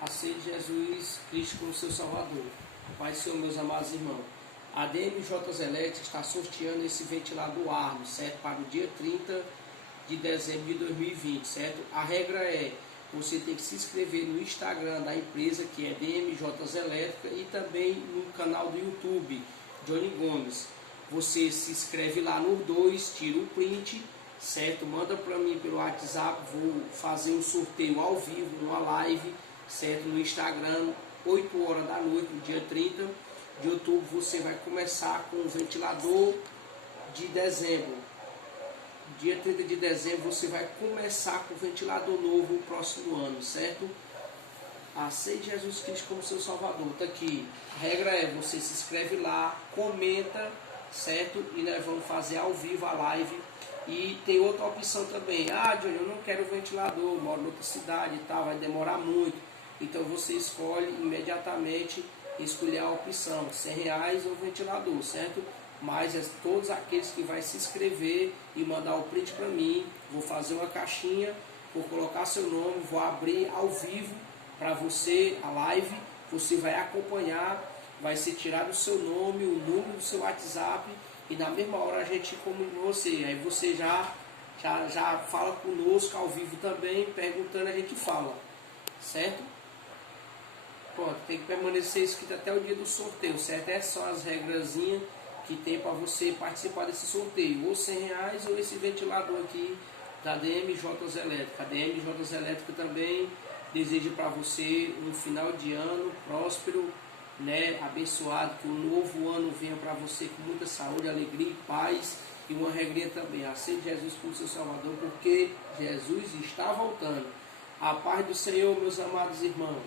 Aceite Jesus Cristo como seu Salvador. Pai, Senhor, meus amados irmãos, a DMJ Elétrica está sorteando esse ventilador Arno, certo? Para o dia 30 de dezembro de 2020, certo? A regra é, você tem que se inscrever no Instagram da empresa, que é DMJ Elétrica, e também no canal do YouTube, Johnny Gomes. Você se inscreve lá nos dois, tira o print, certo? Manda para mim pelo WhatsApp, vou fazer um sorteio ao vivo, uma live, certo? No Instagram, 8 horas da noite, no dia 30 de outubro, você vai começar com o ventilador de dezembro. Dia 30 de dezembro você vai começar com o ventilador novo no próximo ano, certo? Aceite Jesus Cristo como seu Salvador. Tá aqui. A regra é, você se inscreve lá, comenta, certo? E nós vamos fazer ao vivo a live. E tem outra opção também. Ah, Johnny, eu não quero ventilador, moro em outra cidade e tal, vai demorar muito. Então você escolhe imediatamente, escolher a opção R$100 ou ventilador, certo? Mas todos aqueles que vai se inscrever e mandar o print para mim, vou fazer uma caixinha, vou colocar seu nome, vou abrir ao vivo para você a live, você vai acompanhar, vai ser tirado o seu nome, o número do seu WhatsApp e na mesma hora a gente comunica você. Aí você já fala conosco ao vivo também, perguntando, a gente fala, certo? Pronto, tem que permanecer inscrito até o dia do sorteio, certo? Essas são as regrazinhas que tem para você participar desse sorteio, ou R$100 ou esse ventilador aqui da DMJ Elétrica. A DMJ Elétrica também deseja para você um final de ano próspero, né, abençoado, que o novo ano venha para você com muita saúde, alegria e paz, e uma regrinha também, aceite Jesus como seu Salvador, porque Jesus está voltando. A paz do Senhor, meus amados irmãos.